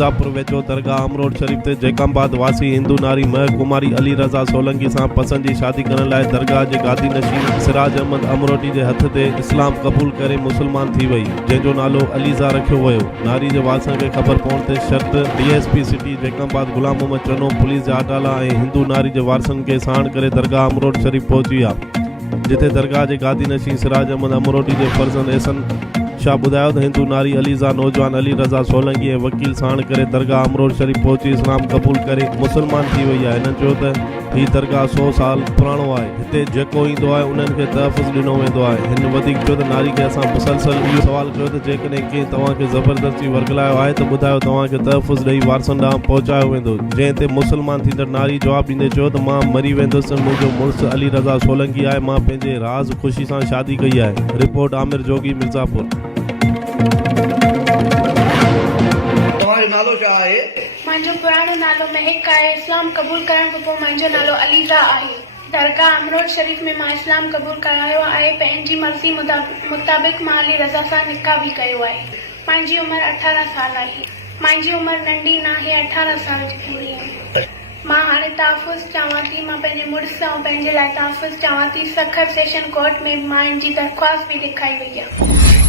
मिर्जापुर वेझो दरगाह अमरोड शरीफ ते जैकंबाद वासी हिंदू नारी महक कुमारी अली रज़ा सोलंकी सां पसंद जी शादी करण लाइ दरगाह जे गादी नशीन सिराज अहमद अमरोटी जे हथ ते इस्लाम क़बूल करे मुसलमान थी वई, जंहिंजो नालो अलीज़ा रखियो वियो। नारी जे वारसनि खे ख़बर पवण ते शर्त DSP सिटी जैकंबाद गुलाम मोहम्मद चनो पुलिस जा अटाला ऐं हिंदू नारी जे वारसनि खे साण करे दरगाह अमरोड शरीफ पहुची विया, जिथे दरगाह जे गादी नशीन सिराज अहमद अमरोटी जे फर्ज़ंद एहसन शाह ॿुधायो त हिंदू नारी अलीज़ा नौजवान अली रज़ा सोलंकी ऐं वकील साण करे दरगाह अमरोड शरीफ पहुची इस्लाम क़बूल करे मुसलमान थी वई आहे। हिननि चयो त हीअ दरगाह 100 साल पुराणो आहे, हिते जेको ईंदो आहे उन्हनि खे तहफ़ुज़ ॾिनो वेंदो आहे। हिन वधीक चयो त नारी खे असां मुसलसल इहो सुवाल कयो त जेकॾहिं कंहिं तव्हांखे ज़बरदस्ती वरगलायो आहे त ॿुधायो, तव्हांखे तहफ़ुज़ ॾेई वारसनि ॾांहुं पहुचायो वेंदो। जंहिं ते मुसलमान थींदड़ नारी जवाबु ॾींदे चयो त मां मरी वेंदुसि, मुंहिंजो मुड़ुसु अली रज़ा सोलंकी आहे, मां पंहिंजे राज़ ख़ुशी सां शादी कई आहे। रिपोर्ट आमिर जोगी, मिर्ज़ापुर। नालो छा आहे? मुंहिंजो पुराणो नालो महक आहे। इस्लाम क़बूल करण खां पोइ मुंहिंजो नालो अलीज़ा आहे। दरगाह अमरोड शरीफ में मां इस्लाम क़बूल करायो आहे। पंहिंजी मर्ज़ी मुताबिक़ मां अली रज़ा सां निकाह बि कयो आहे। मुंहिंजी उमिरि 18 साल आहे। मुंहिंजी उमिरि नंढी न आहे, 18 साल जी पूरी आहे। मां हाणे तहफ़ुज़ चाहियां थी, मां पंहिंजे मुड़ुस ऐं पंहिंजे लाइ तहफ़ुज़ चाहियां थी। सखर सेशन कोर्ट में मां इन जी दरख़्वास्त बि लिखाई वई आहे।